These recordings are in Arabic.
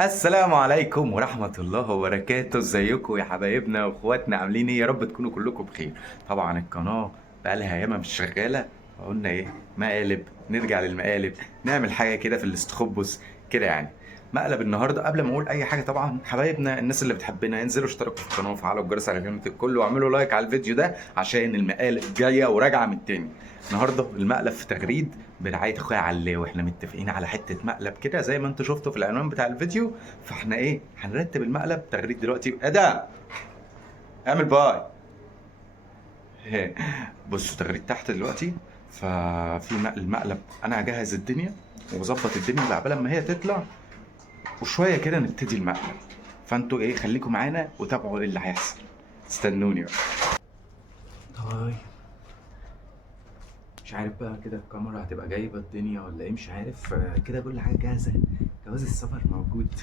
السلام عليكم ورحمة الله وبركاته، ازيكم يا حبايبنا واخواتنا؟ عاملين ايه؟ يا رب تكونوا كلكم بخير. طبعا القناة بقالها ياما مش شغالة، فقلنا ايه، مقالب، نرجع للمقالب، نعمل حاجة كده في الاستخبص كده يعني. مقلب النهارده. قبل ما اقول اي حاجة، طبعا حبايبنا الناس اللي بتحبنا ينزلوا اشتركوا في القناة وفعلوا الجرس على كلمة الكل واعملوا لايك على الفيديو ده عشان المقالب جاية وراجعة من تاني. النهارده المقلب في تغريد برعاية اخويا علاء، واحنا متفقين على حتة مقلب كده زي ما انتوا شفتوا في العنوان بتاع الفيديو. فاحنا ايه، هنرتب المقلب تغريد دلوقتي. ادم اعمل باي. بصوا تغريد تحت دلوقتي. ففي المقلب انا هجهز الدنيا واظبط الدنيا بقى قبل ما هي تطلع، وشويه كده نبتدي المقلب. فانتوا ايه، خليكم معانا وتابعوا ايه اللي هيحصل. استنوني بقى. طيب، مش عارف بقى كده الكاميرا هتبقى جايبه الدنيا ولا ايه، مش عارف. كده كل حاجه جاهزه، جواز السفر موجود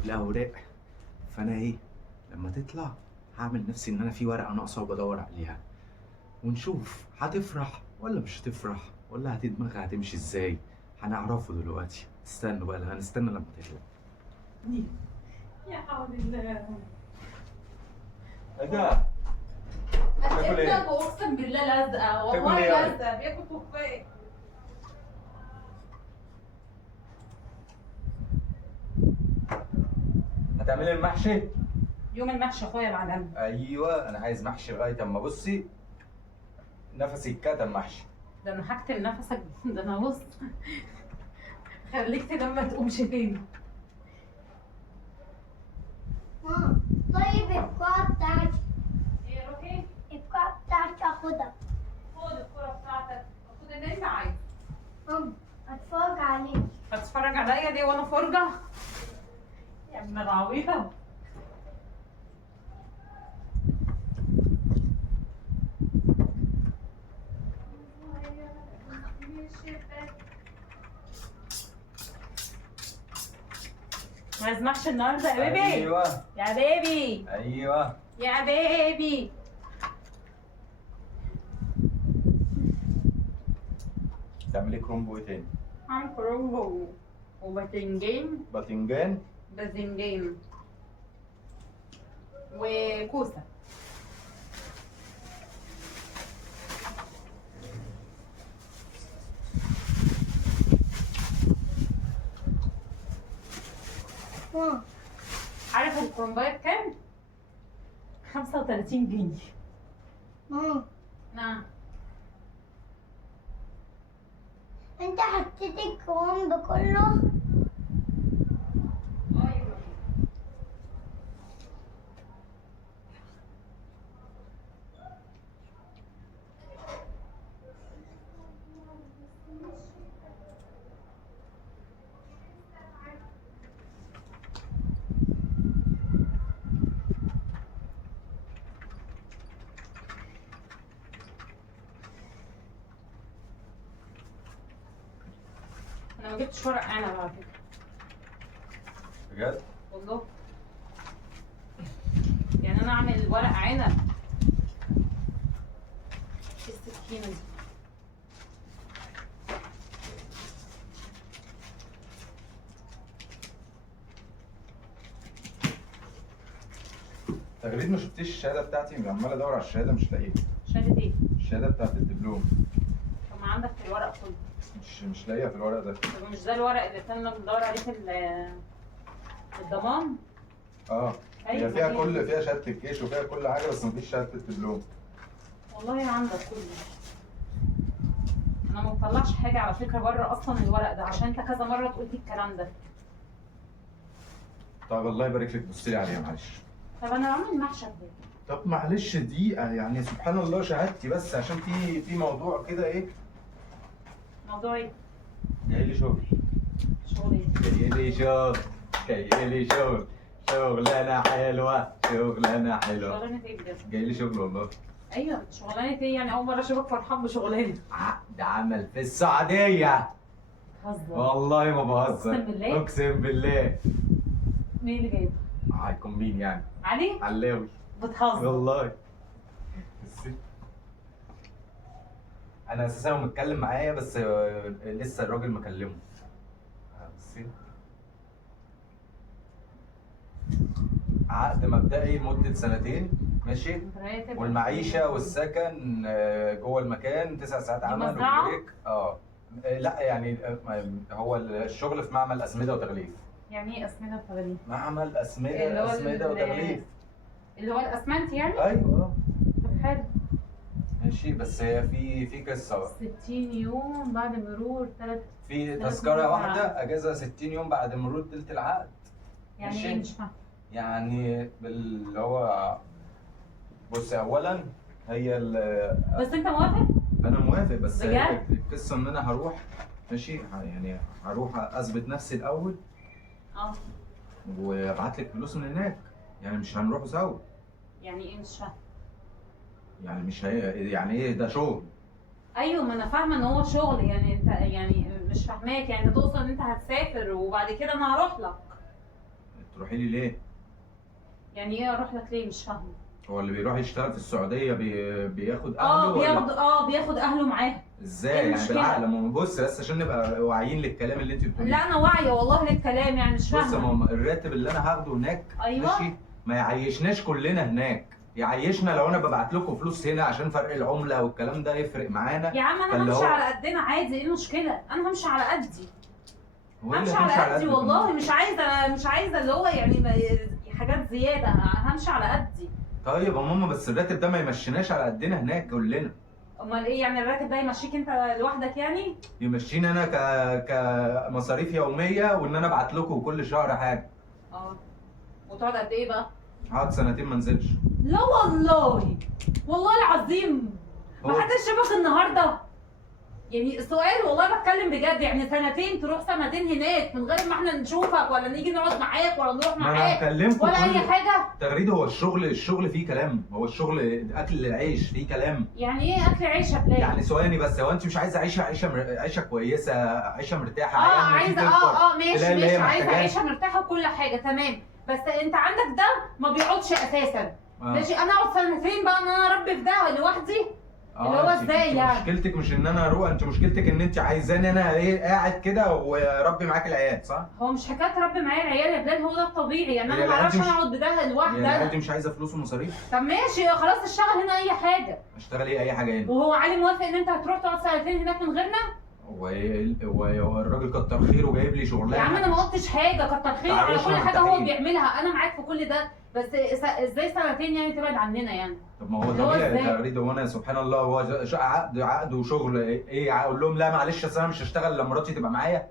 والاوراق. فانا ايه، لما تطلع هعمل نفسي ان انا في ورقه ناقصه وبدور عليها، ونشوف هتفرح ولا مش هتفرح ولا دماغها هتمشي ازاي. هنعرفه دلوقتي. استنوا بقى، هنستنى لما تطلع. يا حول الله. ايه ده؟ تاكل ايه؟ ابنك اقسم بالله لازقه، تاكل والله ايه يعني؟ لازقه بياكل تفاح. هتعملي المحشي؟ يوم المحشي اخويا العالمي. ايوه، انا عايز محشي لغايه اما بصي نفسي يتكتم محشي. ده انا هكتم نفسك. ده انا بص، خليك تنام ما تقومش تاني. ماما، طيب الكرة بتاعتي. ايه روحي؟ الكرة بتاعتي اخدها. خد الكرة بتاعتك، خد اللي انت عايزه. ماما، اتفرج عليك. هتتفرج عليا دي وانا فرجه؟ يا ابن العويطه. عايز محشي النهارده يا بيبي؟ ايوه يا بيبي، ايوه. يا بيبي. تعملي كرومبو ايه تاني؟ عم كرومبو وباذنجان. باذنجان. باذنجان وكوسه. ماما، عارف الكرومبايه بكام؟ 35 جنيه. ماما، نعم. انت حطيت الكرنب كله؟ ايوه. انا ما جبتش ورق عنب على فكره. بجد؟ والله يعني انا اعمل ورق عنب. ايه السكينه دي؟ تغريد ما شفتيش الشهاده بتاعتي؟ عمال ادور على الشهاده مش لاقيها. شهاده ايه؟ الشهاده بتاعت الدبلوم. طب ما عندك في الورق كله. مش لاقيها في الورق ده. طب مش ده الورق اللي كنا بندور عليه في في الضمان؟ اه، أيوة، هي فيها ما هي. كل، فيها شهاده الجيش وفيها كل حاجه، بس مفيش شهاده الدبلوم. والله عندك كله. انا ما بطلعش حاجه على فكره بره اصلا الورق ده، عشان انت كذا مره تقول لي الكلام ده. طب الله يبارك لك، بصي لي عليها معلش. طب انا بعمل محشي ازاي؟ طب معلش دقيقة يعني، سبحان الله شهادتي، بس عشان في موضوع كده ايه. موضوع ايه؟ جاي لي شغل. شغل ايه؟ جاي لي شغل. جاي لي شغل. شغلانة حلوة، شغلانة حلوة. شغلانه ايه بجد؟ جاي لي شغل والله. ايوه شغلانه ايه يعني؟ اول مره اشوفك فرحان بشغلانه. عقد عمل في السعودية. بتهزر. والله ما بهزر. أقسم بالله؟ اقسم بالله. مين اللي جايبه؟ هيكون مين يعني؟ علي؟ علاوي. بتهزر. والله. انا اساسا هو متكلم معايا، بس لسه الراجل مكلمه. بصي. عقد مبدئي لمده سنتين، ماشي. راتب والمعيشه والسكن جوه المكان، 9 ساعات عمل مزرعة؟ وبريك. لا يعني هو الشغل في معمل اسمده وتغليف. يعني ايه اسمده وتغليف؟ معمل اللي هو اسمده وتغليف. اللي هو الاسمنت يعني؟ ايوه. طب حلو. ماشي، بس هي في قصه بقى. 60 يوم بعد مرور في ثلاث تذكره مرات واحده اجازه 60 يوم بعد مرور تلت العقد. يعني ماشي. ايه مش فاهمه؟ يعني اللي هو بص، اولا هي بس انت موافق؟ انا موافق، بس هي بجد؟ القصه ان انا هروح، ماشي، يعني هروح اثبت نفسي الاول اه. وابعت لك فلوس من هناك، يعني مش هنروح سوا. يعني ايه مش فاهمه؟ يعني مش هي يعني ايه ده شغل. ايوه، ما انا فاهمه ان هو شغل، يعني انت يعني مش فاهماك، يعني انت تقصد ان انت هتسافر وبعد كده انا هروح لك. تروحي لي ليه؟ يعني ايه اروح لك ليه؟ مش فاهمه. هو اللي بيروح يشتغل في السعوديه بياخد اهله بياخد اهله معاه. ازاي؟ إيه يعني المشكلة؟ بالعقل. ما هو بص، بس عشان نبقى واعيين للكلام اللي انت بتقوليه. لا انا واعيه والله للكلام، يعني مش بص يا فاهمه. ماما، الراتب اللي انا هاخده هناك، أيوة. ماشي، ما يعيشناش كلنا هناك. يعيشنا لو انا ببعت لكم فلوس هنا عشان فرق العمله والكلام ده يفرق معانا. يا عم انا فاللي همشي هو- على قدنا عادي، ايه المشكله؟ انا همشي على قدي. هو إيه اللي همشي على هتمشي قدي قدك؟ والله، مش عايزه اللي هو يعني حاجات زياده، همشي على قدي. طيب يا ماما، بس الراتب ده ما يمشيناش على قدنا هناك كلنا. امال ايه يعني؟ الراتب ده يمشيك انت لوحدك يعني؟ يمشيني انا كمصاريف يوميه، وان انا ابعت لكم كل شهر حاجه. اه. وتقعد قد ايه بقى؟ هقعد سنتين ما انزلش. لا والله، والله العظيم ما هو- حدش شافك النهارده. يعني السؤال والله بتكلم بجد، يعني سنتين تروح سنتين هناك من غير ما احنا نشوفك ولا نيجي نقعد معاك ولا نروح ما انا معاك هكلمكم ولا اي حاجه؟ تغريد. هو الشغل فيه كلام. هو الشغل اكل العيش فيه كلام. يعني ايه اكل عيش يا بلال؟ يعني ثواني بس، هو انت مش عايزه عيشه كويسه، عيشه مرتاحه، عيالنا عايزه تيجي تكبر، ماشي تلاقي اللي هي ماشي، عايزه محتاجاه. عيشه مرتاحه وكل حاجه تمام، بس انت عندك ده ما بيقعدش اساسا. ماشي، انا اقعد سنتين بقى ان انا اربي في ده لوحدي؟ اللي هو انت ازاي يعني؟ مشكلتك مش ان انا اروح، انت مشكلتك ان انت عايزاني انا ايه قاعد كده وربي معاك العيال، صح؟ هو مش حكايه ربي معايا العيال يا بلال، هو ده الطبيعي، يعني هي انا ما العيال اعرفش دي مش- انا اقعد بده لوحدي يعني انت انا. مش عايزه فلوس ومصاريف؟ طب ماشي خلاص، اشتغل هنا اي حاجه. اشتغل ايه اي حاجه هنا؟ وهو علي موافق ان انت هتروح تقعد سنتين هناك من غيرنا؟ هو الراجل كتر خيره جايب لي شغلانه. يا عم انا ما قلتش حاجه، كتر خيره على تعيشنا كل حاجه هو مرتاحين. بيعملها، انا معاك في كل ده، بس ازاي سنتين يعني تبعد عننا يعني؟ طب ما هو اللي هو طبيعي ازاي؟ تغريد. هو انا سبحان الله، هو عقد وشغل. ايه اقول لهم لا معلش اصل انا مش هشتغل لما مراتي تبقى معايا؟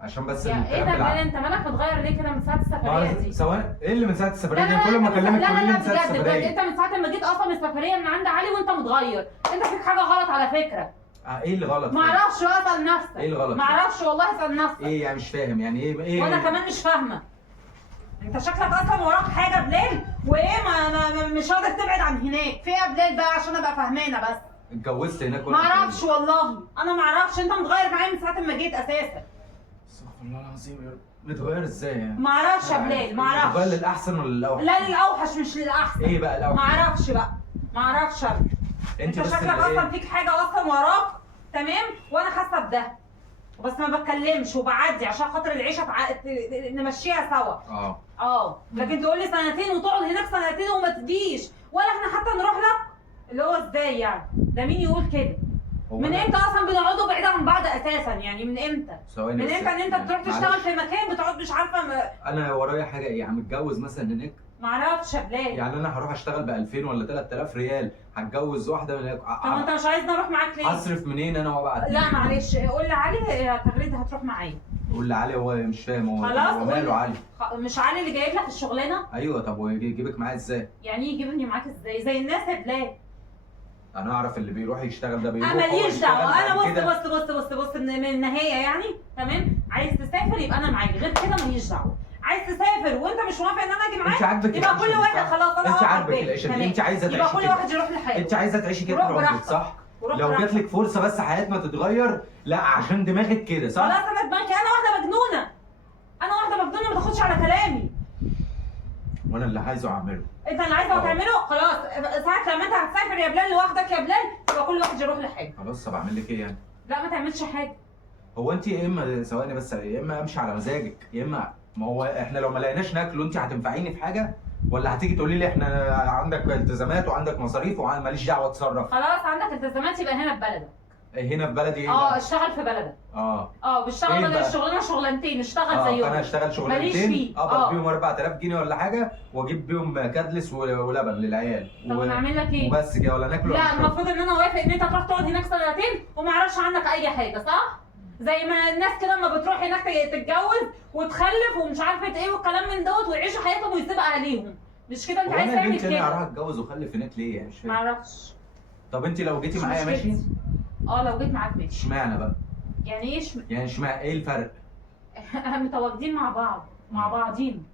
عشان بس يعني ايه الكلام ده بلال؟ بالعقل. انت مالك متغير ليه كده من ساعه السفريه دي؟ سواء ايه اللي من ساعه السفريه لا دي؟ لا كل ما لا اكلمك لا تقولي لي لا من ساعه بجد بجد، السفريه. انت من ساعه ما جيت اصلا السفريه من عند علي وانت متغير، انت فيك حاجه غلط على فكره. ايه اللي غلط؟ ما اعرفش، اسال نفسك. ايه الغلط؟ ما اعرفش والله، اسال نفسك. ايه يعني مش فاهم يعني ايه وانا كمان مش فاهمه. انت شكلك اصلا وراك حاجه بلال، وايه مش قادر تبعد عن هناك، في ايه يا بلال بقى عشان ابقى فاهمانه بس؟ اتجوزت هناك ما اعرفش والله، انا ما اعرفش، انت متغير معايا من ساعه ما جيت اساسا. استغفر الله العظيم يا رب. متغير ازاي يعني؟ ما اعرفش يا بلال، ما متغير اعرفش. للاحسن ولا للاوحش؟ لا للاوحش مش للاحسن. ايه بقى الاوحش؟ ما اعرفش بقى، ما اعرفش انا. انت بس شكلك اللي اصلا ايه؟ فيك حاجه اصلا وراك، تمام، وانا حاسه بده، بس ما بتكلمش وبعدي عشان خاطر العيشه نمشيها سوا. لكن تقول لي سنتين وتقعد هناك سنتين وما تجيش ولا احنا حتى نروح لك، اللي هو ازاي يعني؟ ده مين يقول كده؟ هو من أنا- امتى اصلا بنقعدوا بعيد عن بعض اساسا؟ يعني من امتى؟ ثواني من بس. امتى ان انت بتروح تشتغل معلش. في مكان بتقعد مش عارفه انا ورايا حاجه ايه؟ عم اتجوز مثلا هناك؟ ما اعرفش يا بلال. يعني انا هروح اشتغل ب 2000 ولا 3000 ريال، هتجوز واحده من هناك. طب ما انت مش عايزني اروح معاك ليه؟ هصرف منين انا وابعت؟ لا معلش، قول لعلي يا تغريد هتروح معايا. قول لعلي، هو مش فاهم. هو خلاص هو ماله علي؟ مش علي اللي جايب لك الشغلانه؟ ايوه. طب ويجيبك معاه ازاي؟ يعني ايه يجيبني معاك ازاي؟ زي الناس يا بلال. انا اعرف اللي بيروح يشتغل ده بيروح انا هو ماليش يشتغل دعوه، انا بعد كده. بص من النهايه يعني، تمام؟ عايز تسافر يبقى انا معاك، غير كده ماليش دعوه. عايز تسافر وانت مش موافق ان انا اجي معاك، انت عاجبك يبقى العيشة كل دي، واحد صح؟ خلاص انا انت هقعد عاجبك بالي. العيشه دي، تمام. انت عايزه يبقى تعيشي كل كده. واحد يروح لحاله. انت عايزه تعيشي كده روح طول عمرك، براحتك. صح؟ وروح لو براحتك. جات لك فرصه بس حياتنا تتغير، لا عشان دماغك كده، صح؟ خلاص انا دماغي، انا واحده مجنونه، انا واحده مجنونه ما تاخدش على كلامي. وانا اللي عايزه اعمله. انت اللي عايزه تعمله خلاص، ساعه لما انت هتسافر يا بلال لوحدك يا بلال، يبقى كل واحد يروح لحاله. خلاص. طب اعمل لك ايه يعني؟ لا ما تعملش حاجه. هو انت يا اما ثواني بس، يا اما امشي على مزاجك، يا اما ما هو احنا لو ما لقيناش ناكله انت هتنفعيني في حاجه؟ ولا هتيجي تقولي لي احنا عندك التزامات وعندك مصاريف وماليش دعوه اتصرف؟ خلاص عندك التزامات يبقى هنا في بلدك. هنا في بلدي ايه؟ اشتغل في بلدك. بشتغل إيه بدل بقى؟ الشغلانه شغلانتين، اشتغل زيهم. فانا اشتغل ماليش شغلانتين فيه. اقبض بيهم 4000 جنيه ولا حاجه، واجيب بيهم كادلس ولبن للعيال طب انا اعمل لك ايه؟ وبس كده، ولا ناكل ولا لا نشرب؟ المفروض ان انا اوافق ان انت تروح تقعد هناك سنتين وما اعرفش عنك اي حاجه، صح؟ زي ما الناس كده لما بتروح هناك تتجوز وتخلف ومش عارفه ايه والكلام من دوت ويعيشوا حياتهم ويسيبوا اهاليهم، مش كده؟ انت عايز انا تعمل بنتي انا هروح كده؟ اتجوز واخلف هناك ليه يعني؟ مش ما فاهم. اعرفش. طب انت لو جيتي مش معايا ماشي؟ مشكلتي. لو جيت معاك ماشي. اشمعنى بقى؟ يعني ايه يعني اشمعنى ايه الفرق؟ متواجدين مع بعض، مع بعضين.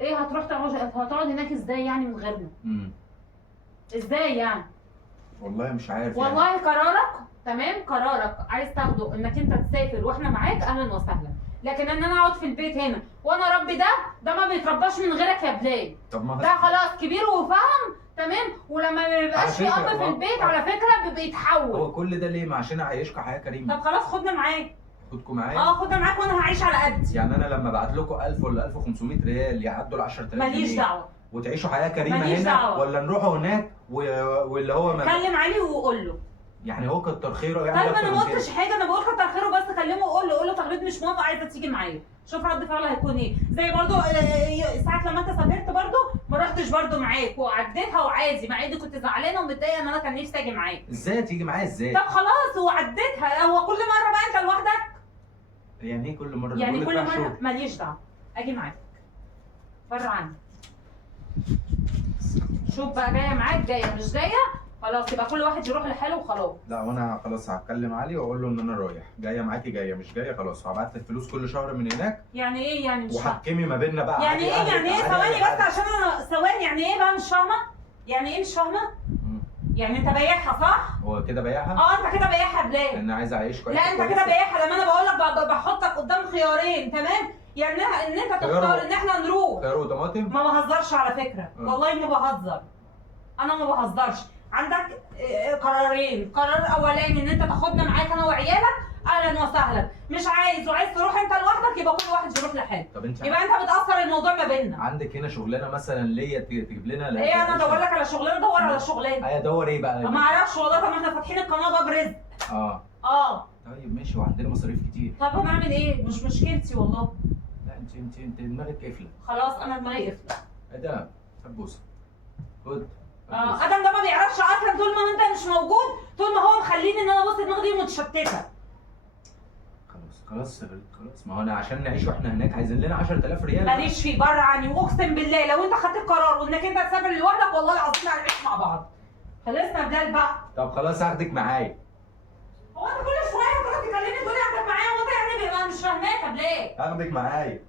ايه هتقعد هناك ازاي يعني من غيرنا؟ ازاي يعني؟ والله مش عارف والله يعني. قرارك تمام، قرارك عايز تاخده انك انت تسافر واحنا معاك، اهلا وسهلا. لكن ان انا اقعد في البيت هنا وانا ربي ده ما بيترباش من غيرك يا بلال. طب ما ده خلاص كبير وفهم تمام، ولما ما بيبقاش في على فكرة اب في البيت على فكره بيتحول. هو كل ده ليه؟ ما عشان اعيشكم حياه كريمه. طب خلاص خدنا معاك. خدكم معايا؟ خدنا معاك وانا هعيش على قدي. يعني انا لما ابعت لكم 1000 ولا 1500 ريال يعدوا ال 10000 جنيه ماليش دعوه. وتعيشوا حياه كريمه ماليش هنا دعوة. ولا نروحوا هناك واللي هو كلم علي وقول له. يعني هو كتر خيره يعني. طيب انا ما أكتر من قلتش كده. حاجه، انا بقول كتر خيره بس كلمه وقول له تغريد مش موافقه عايزه تيجي معايا، شوف رد فعله هيكون ايه. زي برضو ساعه لما انت سافرت برضو ما رحتش برضو معاك وعديتها وعادي، مع اني كنت زعلانه ومتضايقه ان انا كان نفسي اجي معاك. ازاي تيجي معايا ازاي؟ طب خلاص وعديتها. هو كل مره بقى انت لوحدك؟ يعني ايه كل مره؟ يعني بقول كل لك رايح مره شغل. ماليش دعوه اجي معاك بره عني. شوف بقى جايه معاك جايه مش جايه خلاص يبقى كل واحد يروح لحاله وخلاص. لا وانا خلاص هتكلم علي واقول له ان انا رايح، جايه معاكي جايه مش جايه خلاص، هبعت لك فلوس كل شهر من هناك. يعني ايه يعني مش فاهمه؟ وحكمي ما بيننا بقى. يعني ايه عادي يعني ايه؟ عادي ثواني عادي. بس عشان انا ثواني، يعني ايه بقى مش فاهمه؟ يعني ايه مش فاهمه؟ يعني انت بايعها صح؟ هو كده بايعها؟ انت كده بايعها يا بلال. لان عايز اعيشكم. لا انت كده بايعها، لما انا بقول لك بحطك قدام خيارين تمام؟ يعني ان انت تختار ان احنا نروح. خيار وطماطم؟ ما بهزرش على فكره، والله ما بهزر. انا ما بهزرش. عندك قرارين، قرار اولاني ان انت تاخدنا معاك انا وعيالك، اهلا وسهلا. مش عايز وعايز تروح انت لوحدك يبقى كل واحد يروح لحاله. طب انت يبقى انت بتاثر الموضوع ما بيننا. عندك هنا شغلانه مثلا ليا تجيب لنا؟ ايه انا ادور لك على شغلانه؟ دور على شغلانه. ادور ايه بقى؟ ما اعرفش والله. طب ما احنا فاتحين القناه باب رزق. طيب ماشي، وعندنا مصاريف كتير. طب انا اعمل ايه؟ مش مشكلتي والله. لا انت دماغك قفله. خلاص انا دماغي قفله. ادم هبوسه. خد. ادم ده ما بيعرفش اصلا طول ما انت مش موجود، طول ما هو مخليني ان انا بص دماغي دي متشتته. خلاص ما هو انا عشان نعيش واحنا هناك عايزين لنا 10000 ريال. ماليش فيه بره عني، واقسم بالله لو انت خدت القرار وانك انت تسافر لوحدك والله العظيم هنعيش مع بعض. خلصنا بدال بقى. طب خلاص هاخدك معايا. هو انت كل شويه تقعد تكلمني تقول لي هاخدك معايا وانت يعني بيبقى مش فاهماك يا بلال. هاخدك معايا.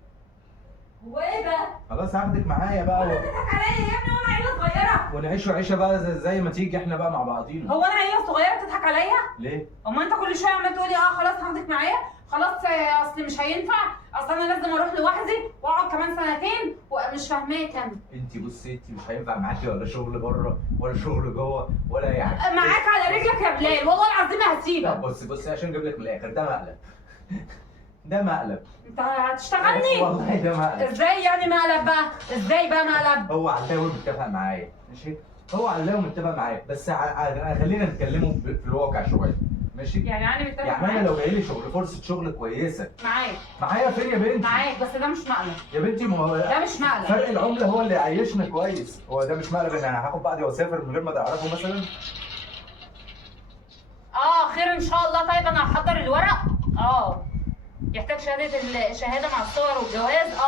هو ايه ده؟ خلاص هاخدك معايا بقى بتضحك عليا يا ابني وانا عيله صغيره؟ ونعيش عيشه بقى زي ما تيجي احنا بقى مع بعضينا. هو انا عيله صغيره تضحك عليا؟ ليه؟ اما انت كل شويه عمال تقول لي خلاص هاخدك معايا، خلاص اصل مش هينفع، اصل انا لازم اروح لوحدي واقعد كمان سنتين ومش فاهماك انا. انت بصي، انت مش هينفع معاكي ولا شغل بره ولا شغل جوه ولا اي حاجه. معاك على رجلك يا بلال والله العظيم لا هسيبك. بصي عشان اجيب لك من الاخر، ده مقلب. ده مقلب. انت هتشتغلني؟ والله ده مقلب. ازاي يعني مقلب بقى؟ ازاي بقى مقلب؟ هو علاوي متفق معايا ماشي، هو علاوي متفق معايا، بس خلينا نتكلموا في الواقع شويه ماشي. يعني انا متفق يعني انا لو جاي لي فرصه شغل كويسه معايا فين يا بنتي؟ معاك بس ده مش مقلب يا بنتي. ما هو ده مش مقلب. فرق العمله هو اللي يعيشنا كويس. هو ده مش مقلب ان انا هاخد بعضي واسافر من غير ما تعرفوا مثلا؟ خير ان شاء الله. طيب انا هحضر الورق. يحتاج شهاده مع الصور والجواز.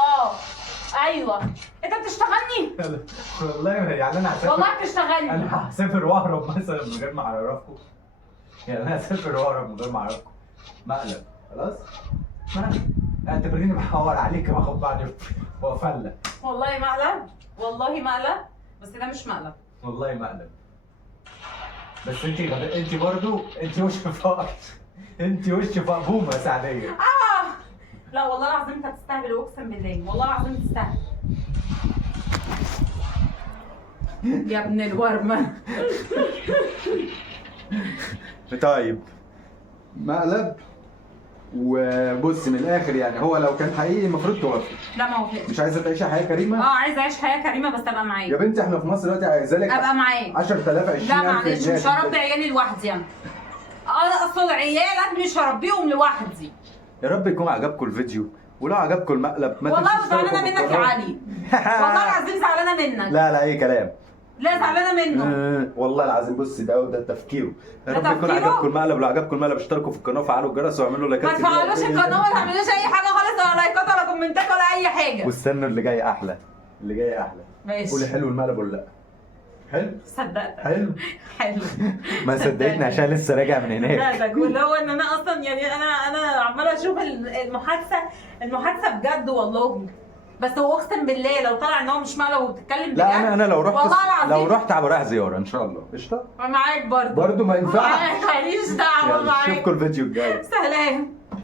ايوه انت بتشتغلني؟ والله يعني انا هسافر. والله بتشتغلني. انا هسافر واهرب مثلا من غير ما اعرفكم. يعني انا هسافر واهرب من غير ما اعرفكم. مقلب. خلاص؟ مقلب. اعتبريني بحور عليك واخد بعضي وافلق. والله مقلب، والله مقلب، بس ده مش مقلب. والله مقلب. بس انت برضه انت وش فقر. انت وش فقبومه يا سعديه. لا والله العظيم انت تستهبل، اقسم بالله والله العظيم تستهبل. يا ابن الورمه. طيب مقلب وبص من الاخر يعني هو لو كان حقيقي المفروض توافق. لا ما وافقش. مش عايزه تعيشي حياه كريمه؟ عايزه اعيش حياه كريمه بس ابقى معاك. يا بنتي احنا في مصر دلوقتي عايزه لك ابقى معاك 10,000 20,000 لا معلش مش هربي عيالي لوحدي انا. اصل عيالك مش هربيهم لوحدي. يا رب يكون عجبكم الفيديو، ولو عجبكم المقلب ما والله تنسوش زعلانه تشتركوا في منك يا القناة. علي. والله العظيم زعلانه منك. لا لا اي كلام. لا زعلانه منه. والله العظيم بص ده تفكيره. يا ده رب يكون تفكيره؟ عجبكم المقلب، لو عجبكم المقلب اشتركوا في القناه وفعلوا الجرس واعملوا لايكات ما كتير. تفعلوش القناه وما تعملوش اي حاجه خالص، ولا لايكات ولا كومنتات ولا اي حاجه. واستنوا اللي جاي احلى، اللي جاي احلى. ماشي. قولي حلو المقلب ولا لا؟ حلو؟ صدقتك. حلو؟ حلو. ما صدقتني عشان لسه راجع من هناك. صدقتك، واللي هو ان انا اصلا يعني انا عماله اشوف المحادثه بجد والله. بس هو اقسم بالله لو طلع ان هو مش مقلب وبتتكلم بجد. لا انا لو رحت والله العظيم لو رحت هبقى رايح زياره ان شاء الله. قشطه؟ معاك برضه. برضه ما ينفعش. ماليش دعوه يلا معاك. اشوفكم الفيديو الجاي. سلام.